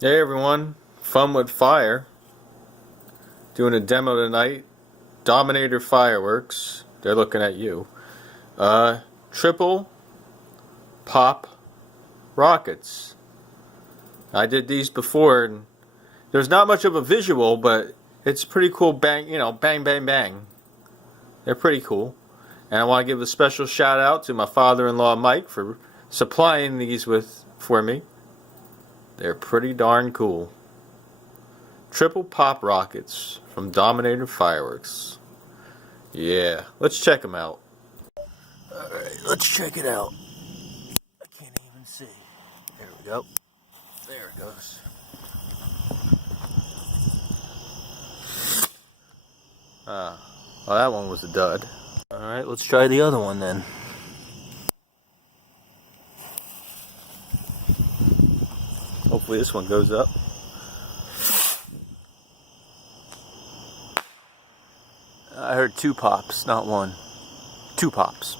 Hey everyone, Fun with Fire. Doing a demo tonight. Dominator fireworks. They're looking at you. Triple pop rockets. I did these before and there's not much of a visual, but it's pretty cool. Bang, bang, bang, bang. They're pretty cool. And I want to give a special shout out to my father-in-law Mike for supplying these for me. They're pretty darn cool. Triple pop rockets from Dominator Fireworks. Yeah, let's check them out. Alright, let's check it out. I can't even see. There we go. There it goes. Well, that one was a dud. Alright, let's try the other one then. Hopefully this one goes up. I heard two pops, not one. Two pops.